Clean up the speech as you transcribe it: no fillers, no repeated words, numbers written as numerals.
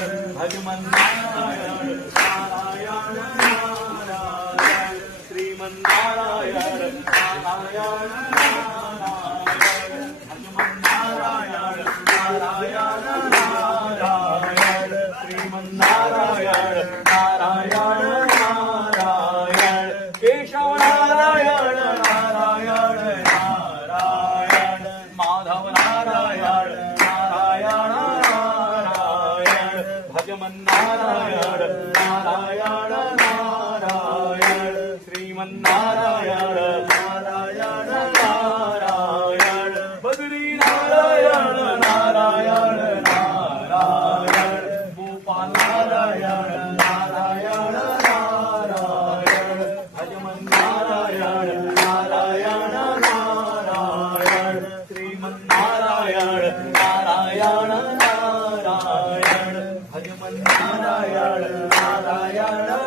Bhajman Narayan Narayan Narayan Sriman Narayana Narayan Narayan Bhajman Narayan Narayan Narayan Sriman Narayana Narayan Narayan Keshav Narayan Narayan Narayan Madhav Narayan Narayan Narayan Bhajman Narayan Narayan Narayan Sriman Narayana Narayan Narayan Badri Narayan Narayan Narayan Gopal Narayan Narayan Narayan Bhajman Narayan Narayan Narayan Sriman Narayana Narayan Narayan Bhajman Narayan Narayan